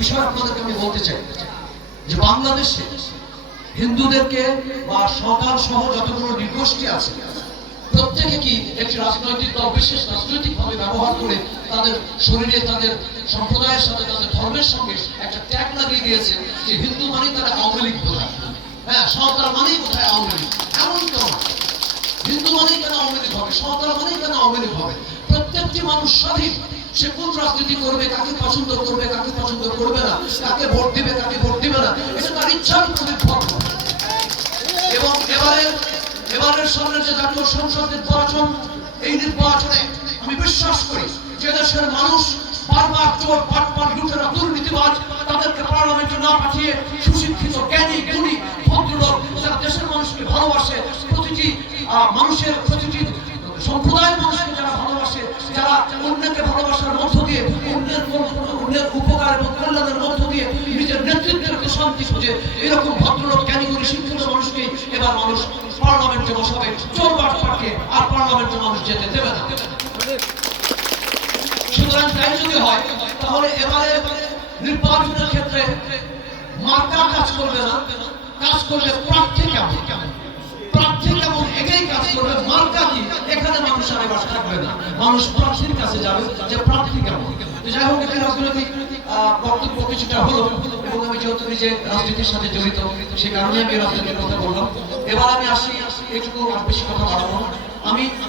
বিষয় আপনাদেরকে আমি বলতে চাই যে বাংলাদেশে হিন্দুদেরকে বা সরকার সহ যতগুলো নির্গোষ্ঠী আছে, প্রত্যেকে কি একটি রাজনৈতিক দল, বিশেষ রাজনৈতিক ভাবে ব্যবহার করে তাদের শরীরে, তাদের সম্প্রদায়ের সাথে, তাদের ধর্মের সঙ্গে একটা ট্যাগ লাগিয়ে দিয়েছে যে হিন্দু মানেই তারা আওয়ামী লীগ হ্যাঁ সরকার মানেই বোধহয় আওয়ামী লীগ। এমন তো হিন্দু মানেই কেন আওয়ামী লীগ হবে? সরকার মানেই কেন আওয়ামী লীগ হবে? প্রত্যেকটি মানুষ স্বাধীন। সে কোন রাজনীতি করবে, কাকে পছন্দ করবে, কাকে পছন্দ করবে না, কাকে ভোট দিবে, কাকে ভোট দিবে না এটা তার ইচ্ছার উপরে এবং এবারে, এবারের সামনে যে জাতীয় সংসদ নির্বাচন, এই নির্বাচনে আমি বিশ্বাস করি যে দেশের মানুষ বারবার চোর লুটেরা, দুর্নীতিবাজ, তাদেরকে পার্লামেন্টে না পাঠিয়ে সুশিক্ষিত, জ্ঞানী, গুণী, ভদ্রলোক যারা দেশের মানুষকে ভালোবাসে, প্রতিটি মানুষের প্রতিটি সম্প্রদায়ের মানুষকে যারা অন্যকে ভালোবাসার মধ্য দিয়ে, অন্যের অন্যের উপকার এবং কল্যাণের মধ্য দিয়ে নিজের নেতৃত্বের শান্তি খোঁজে, এরকম ভদ্রলোক জ্ঞানী শিক্ষিত মানুষকে এবার মানুষ পার্লামেন্টে বসাবে? চোর বাটপাটকে আর পার্লামেন্টে মানুষ যেতে দেবে না। সুতরাং তাই যদি হয়, তাহলে এবারে নির্বাচনের ক্ষেত্রে মার্কা কাজ করবে না, কাজ করবে প্রার্থী কেমন? প্রার্থী এবার থাকবে না। মানুষ প্রার্থীর কাছে যাবে, যে প্রার্থী কেমন? যাই হোক, এখানে রাজনৈতিক বক্তব্য কিছুটা হলো এবং আমি যেহেতু নিজে রাজনীতির সাথে জড়িত, সে কারণে আমি রাজনীতির কথা বললাম। এবার আমি আসি, এটুকু আর বেশি কথা বাড়াবো। আমি